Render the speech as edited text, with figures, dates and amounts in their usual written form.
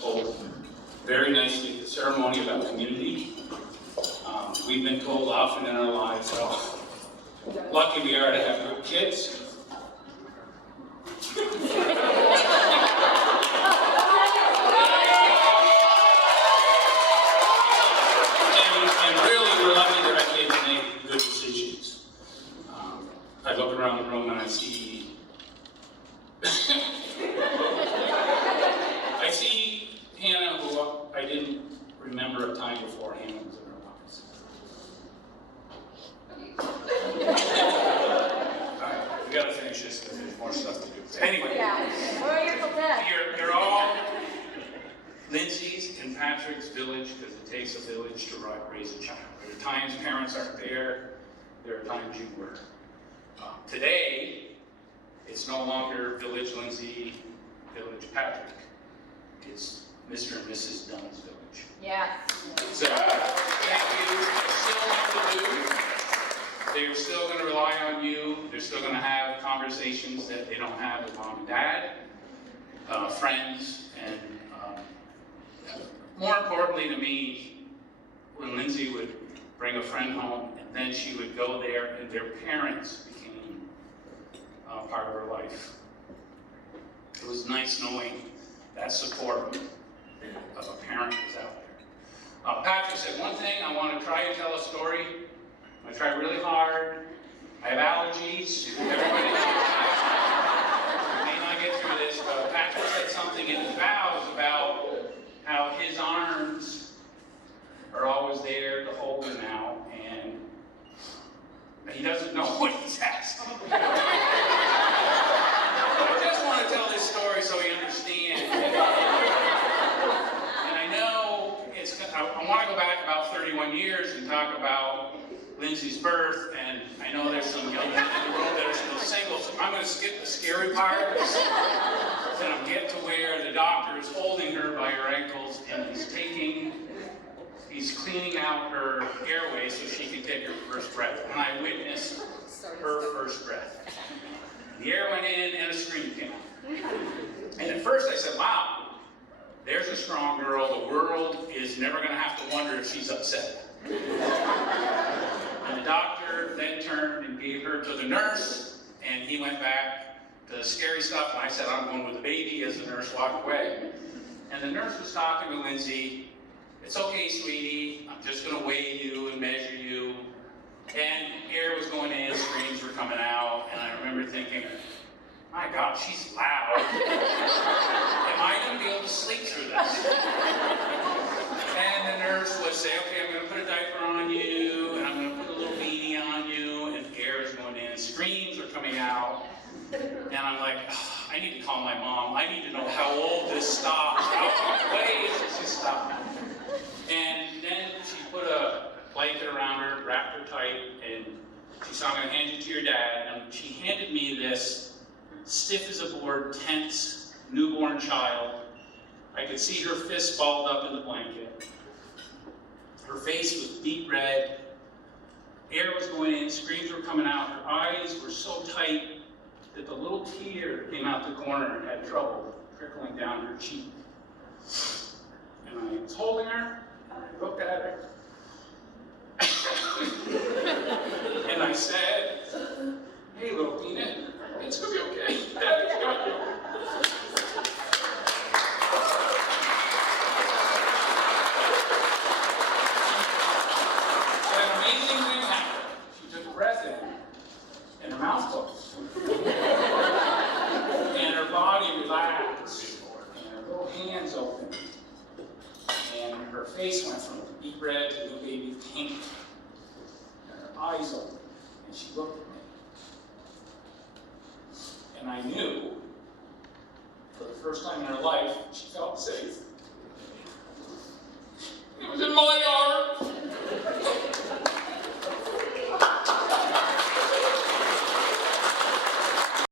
Told very nicely the ceremony about community. We've been told often in our lives how lucky we are to have good kids. And really, we're lucky that our kids make good decisions. I look around the room and I see Hannah, who I didn't remember a time before Hannah was in our lives. Alright, we gotta finish this because there's more stuff to do. Anyway, you're all Lindsay's and Patrick's village because it takes a village to raise a child. There are times parents aren't there, there are times you were. Today, it's no longer Village Lindsay, Village Patrick. It's Mr. and Mrs. Dunn's village. Yeah. So, thank you. They're still going to rely on you. They're still going to have conversations that they don't have with mom and dad, friends, and more importantly to me, when Lindsay would bring a friend home, and then she would go there, and their parents became part of her life. It was nice knowing that support of a parent was out there. Patrick said, one thing, I want to try and tell a story. I try really hard. I have allergies. Everybody knows that. I may not get through this, but Patrick said something in his vows about how his arms are always there to hold him now, and he doesn't know what he's asking. I just want to tell this story so he understands. And I know I want to go back about 31 years and talk about Lindsay's birth, and I know there's some young men in the room that are still single, so I'm going to skip the scary parts, and I'll get to where the doctor is holding her by her ankles, and he's cleaning out her airway so she can take her first breath, and I witnessed her first breath. The air went in, and a scream came out. And at first I said, wow, there's a strong girl. The world is never going to have to wonder if she's upset. And the doctor then turned and gave her to the nurse, and he went back to the scary stuff, and I said, I'm going with the baby, as the nurse walked away. And the nurse was talking to Lindsay. It's okay, sweetie. I'm just going to weigh you and measure you. And air was going in, screams were coming out, and I remember thinking, my God, she's loud. Am I going to be able to sleep through this? And the nurse would say, okay, I'm going to put a diaper on you, and I'm going to put a little beanie on you, and air is going in, screams are coming out. And I'm like, oh, I need to call my mom. I need to know how old this stops. How way is this stop? And then she put a blanket around her, wrapped her tight, and she said, I'm going to hand you to your dad. And she handed me this stiff as a board, tense, newborn child. I could see her fist balled up in the blanket. Her face was deep red. Air was going in, screams were coming out. Her eyes were so tight that the little tear came out the corner and had trouble trickling down her cheek. And I was holding her, and I looked at her, and I said, hey, little peanut, it's going to be okay. Daddy's got you. And an amazing thing happened. She took a breath in, and her mouth closed. And her body relaxed, and her little hands opened. And her face went from deep red to the baby pink. And her eyes opened, and she looked at me. And I knew, for the first time in her life, she felt safe.